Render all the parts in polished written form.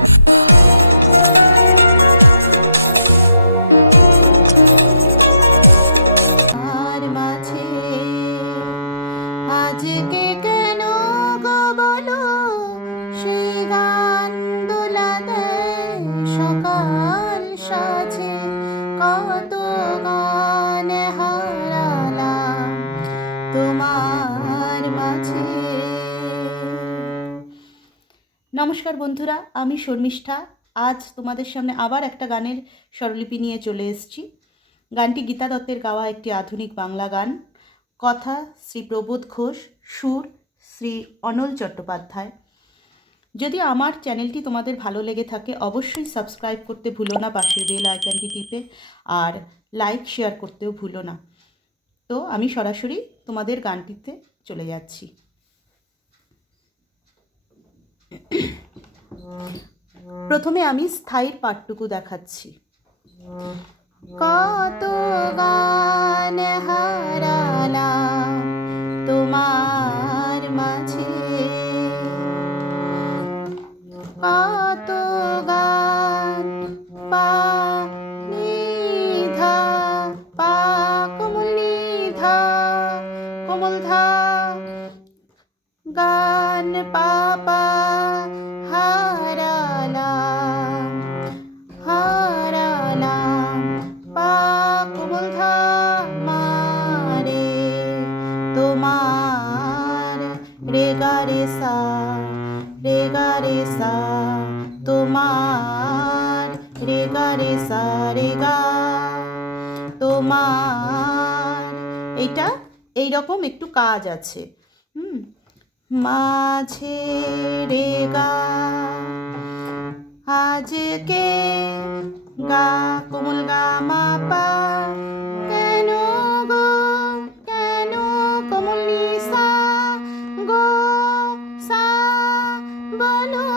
আর মাঝে আজকে কেন গো বলো সে গান দোলা দেয় সকাল সাজে, কত গান হারালাম তোমার মাঝে। নমস্কার বন্ধুরা, আমি শর্মিষ্ঠা। আজ তোমাদের সামনে আবার একটা গানের স্বরলিপি নিয়ে চলে এসেছি। গানটি গীতা দত্তের গাওয়া একটি আধুনিক বাংলা গান। কথা শ্রী প্রবোধ ঘোষ, সুর শ্রী অনল চট্টোপাধ্যায়। যদি আমার চ্যানেলটি তোমাদের ভালো লেগে থাকে অবশ্যই সাবস্ক্রাইব করতে ভুলো না, পাশের বেল আইকনটি টিপে, আর লাইক শেয়ার করতেও ভুলো না। তো আমি সরাসরি তোমাদের গানটিতে চলে যাচ্ছি। প্রথমে আমি স্থায়ীর পাঠটুকু দেখাচ্ছি। কত গান হারালাম তোমার মাঝে, কত গান পা নিধা পা কোমল নিধা কোমল ধা গান পাপা হারালাম হারালাম পা কোমল ধা মারে তোমার রে গা রে সা তোমার রে গা রে সা রে গা তোমার। এইটা এইরকম একটু কাজ আছে। মাঝে রে গা আজকে গা কোমল গা মা পা কেন গো কেন কোমল নি সা গো সা বলো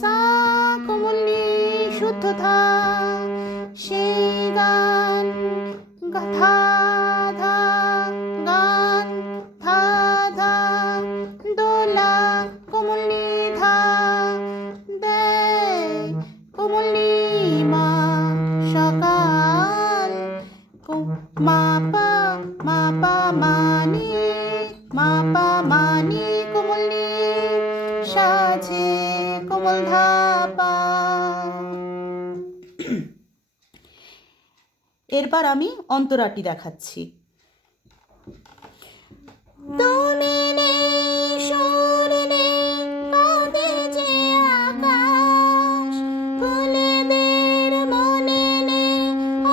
সা কোমল নি শুদ্ধ ধা সেই গান ধা ধা গান ধা ধা দোলা কোমল নি ধা দেয় কোমল নি মা সকাল মা পা মানি কোমল নি সাজে কোমল ধা পা। এরপর আমি অন্তরাটি দেখাচ্ছি। তুমি নেই সুর নেই কাঁদে যে আকাশ, ফুলেদের মনে নেই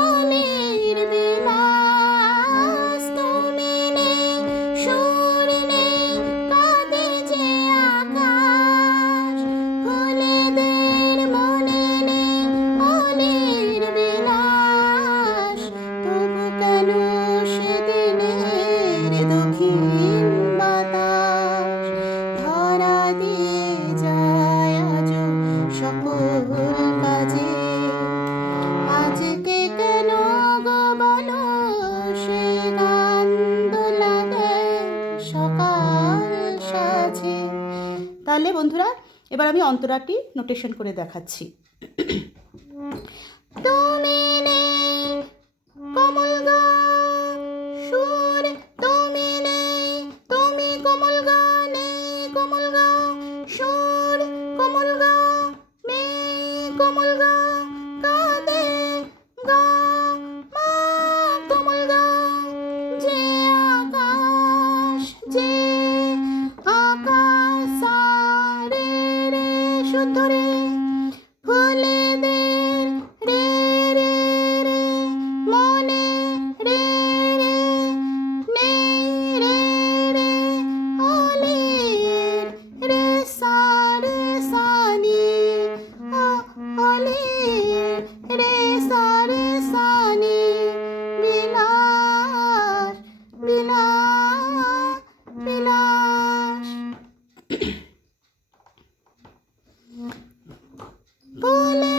অলির বিলাস। তুমি নেই সুর নেই কাঁদে যে আকাশ, ফুলেদের মনে নেই অলির বিলাস। তবু কেন সেদিনের দক্ষিণ বাতাস ধরা দিয়ে যায় আজ সকল কাজে। আজকে কেন গো বলো সে গান দোলা দেয় সকাল সাজে। তাহলে বন্ধুরা এবার আমি অন্তরাটি নোটেশন করে দেখাচ্ছি। তুমি নেই কোমল গা সুর, তুমি নেই তুমি কোমল গা নেই কোমল গা সুর, কোমল গা নেই কোমল গা কাঁদে গা মা কোমল গা যে আকাশ সারে রে শুদ্ধ রে ফুলেদের রে রে রে মনে রে রে নেই রে রে অলির রে সানি অলির রে সানি বিলাস বিলাস বিলাস। ফুলে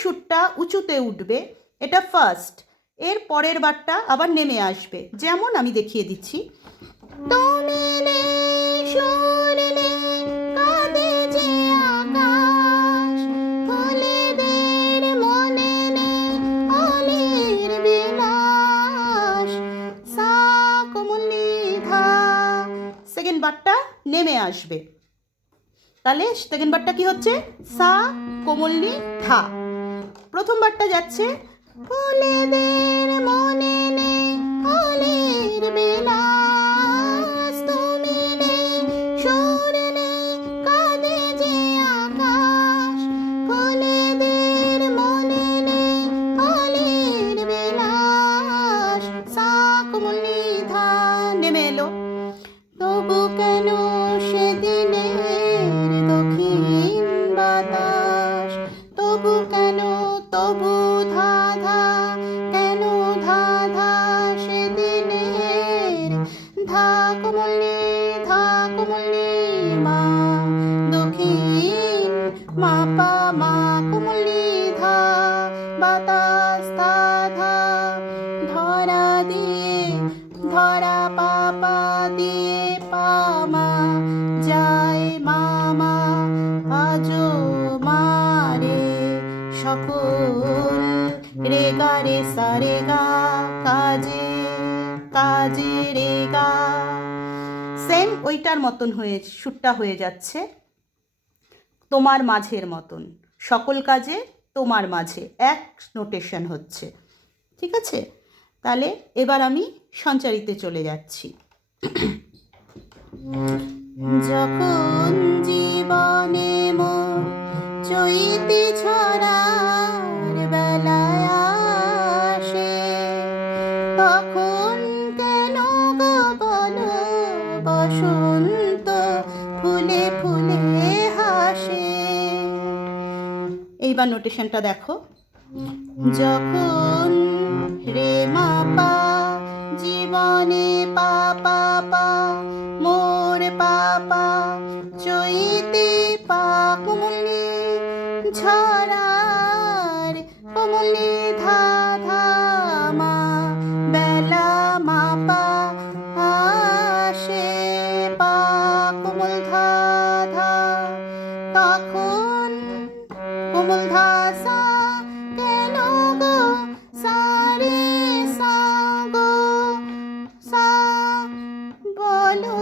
সুরটা উঁচুতে উঠবে, এটা ফার্স্ট। এর পরের বারটা আবার নেমে আসবে, যেমন আমি দেখিয়ে দিচ্ছি। তুমি নেই, সুর নেই, কাঁদে যে আকাশ, ফুলেদের মনে নেই অলির বিলাস, সা কোমল ধা। সেকেন্ড বারটা নেমে আসবে, তাহলে সেকেন্ড বারটা কি হচ্ছে? সা কোমল ধা। প্রথম বারটা যাচ্ছে ফুলেদের মনে নেই অলির বিলাস, তুমি নেই, সুর নেই, কাঁদে যে আকাশ, ফুলেদের মনে নেই অলির বিলাস, সা কোমল ধা। নেমে এলো। তবু কেন সেদিনের দক্ষিণ বাতাস, তবু কেন, তবু ধা ধা, কেন ধা ধা সেদিনের, ধা কোমলি মা দক্ষিণ, মা পা মা কোমলি ধা, বাতাস ধা ধা, ধরা দিয়ে, ধরা পাপা দিয়ে পামা, যায় মামা আজো মারে সকল, রে গা রে সা রে গা, কাজে কাজে রে গা। সেম ওইটার মতন হয়ে সুরটা হয়ে যাচ্ছে তোমার মাঝের মতন, সকল কাজে তোমার মাঝে, এক নোটেশন হচ্ছে। ঠিক আছে, তাহলে এবার আমি সঞ্চারিতে চলে যাচ্ছি। যখন জীবনে মোর চৈতি ছড়ার বেলায় আসে, তখন কেন গো বলো বসন্ত ফুলে ফুলে হাসে। এইবার নোটেশনটা দেখো। যখন রে মা পা, জীবনে পা পা পা, মোর পাপা চৈতে পা কোমলি, ঝরার কোমলি ধা ধা মা, বেলা মা পা আসে পা কোমল ধা ধা, তখন কোমল ধা সা, কেন গো সা রে সা গো, সা বলো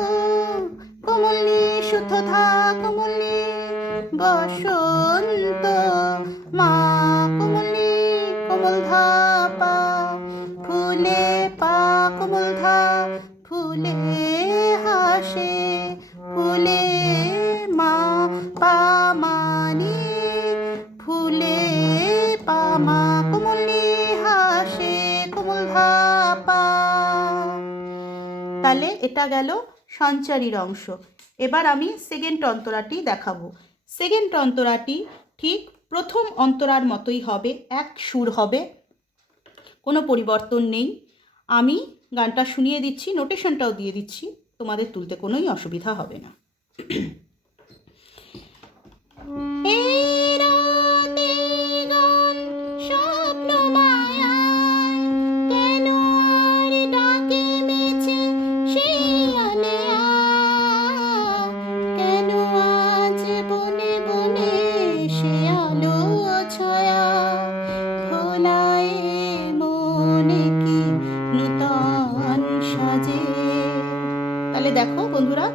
কোমলি শুদ্ধ ধা কোমলি, বসন্ত মা কোমলি কোমল ধা পা, ফুলে পা কোমল ধা, ফুলে হাসে, ফুলে মা পা মানি, ফুলে পা মা কোমলি হাসে, কোমল ধা পা। তাহলে এটা গেল সঞ্চারীর অংশ। এবার আমি সেকেন্ড অন্তরাটি দেখাবো। সেকেন্ড অন্তরাটি ঠিক প্রথম অন্তরার মতোই হবে, এক সুর হবে, কোনো পরিবর্তন নেই। আমি গানটা শুনিয়ে দিচ্ছি, নোটেশনটাও দিয়ে দিচ্ছি, তোমাদের তুলতে কোনোই অসুবিধা হবে না। তাহলে দেখো বন্ধুরা,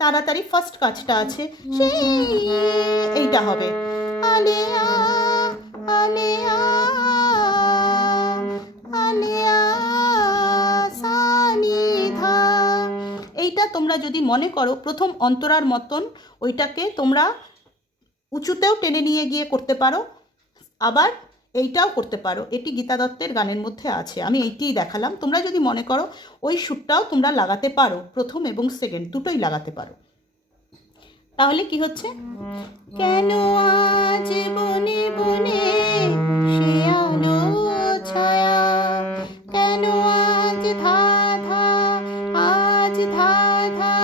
তাড়াতাড়ি ফার্স্ট কাজটা আছে, সেই এইটা হবে আলেয়া আলেয়া আলেয়া সা তোমরা যদি মনে করো প্রথম অন্তরার মতন ওইটাকে তোমরা উঁচুতেও টেনে নিয়ে গিয়ে করতে পারো, আবার এইটাও করতে পারো। এটি গীতা দত্তের গানের মধ্যে আছে, আমি এইটিই দেখালাম। তোমরা যদি মনে করো ওই সুরটাও তোমরা লাগাতে পারো, প্রথম এবং সেকেন্ড দুটোই লাগাতে পারো। তাহলে কি হচ্ছে, কেন আজ বনে বনে সে আলো ছায়া, কেন আজ ধা ধা, আজ ধা ধা,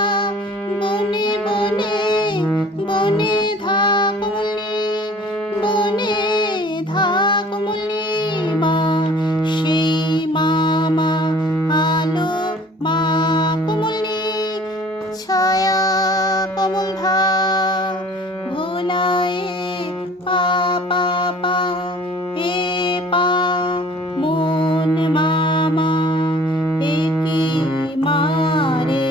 বনে বনে বনে ধা কমলি, বনে ধা কমলি মা, সেই মামা আলো মা কমলি, ছায়া কমল ধা, ভোলায়ে পা পা পা, এ পা মন মামা, একি মারে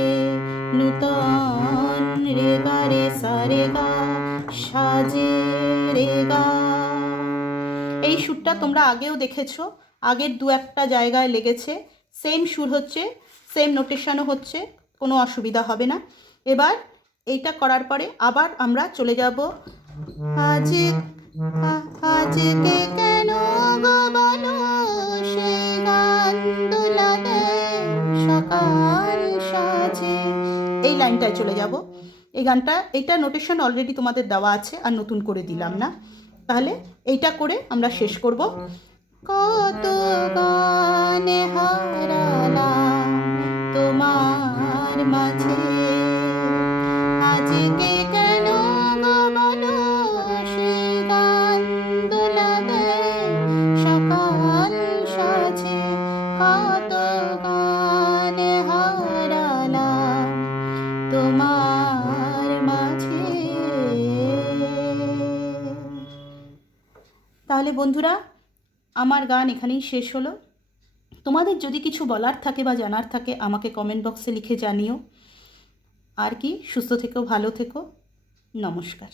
নূতন রে গা রে সা রে গা, সাজে রে গা। এই সুরটা তোমরা আগেও দেখেছো, আগের দু একটা জায়গায় লেগেছে, সেম সুর হচ্ছে, সেম নোটেশনও হচ্ছে, কোনো অসুবিধা হবে না। এবার এইটা করার পরে আবার আমরা চলে যাব, আজ আজকে কেন গো বলো সেই গান দোলাতে সকাল সাজে, এই লাইনটায় চলে যাব। এই গানটা, এইটা নোটেশন অলরেডি তোমাদের দেওয়া আছে, আর নতুন করে দিলাম না। তাহলে এইটা করে আমরা শেষ করব। কত গানে হারালাম তোমার মাঝে, আজকে কেন গো বলো সেই গান দোলাতে সকাল সাজে, কত গানে হারালাম তোমার মাঝে। তাহলে বন্ধুরা, আমার গান এখানেই শেষ হলো। তোমাদের যদি কিছু বলার থাকে বা জানার থাকে আমাকে কমেন্ট বক্সে লিখে জানিও। আর কি, সুস্থ থেকো, ভালো থেকো, নমস্কার।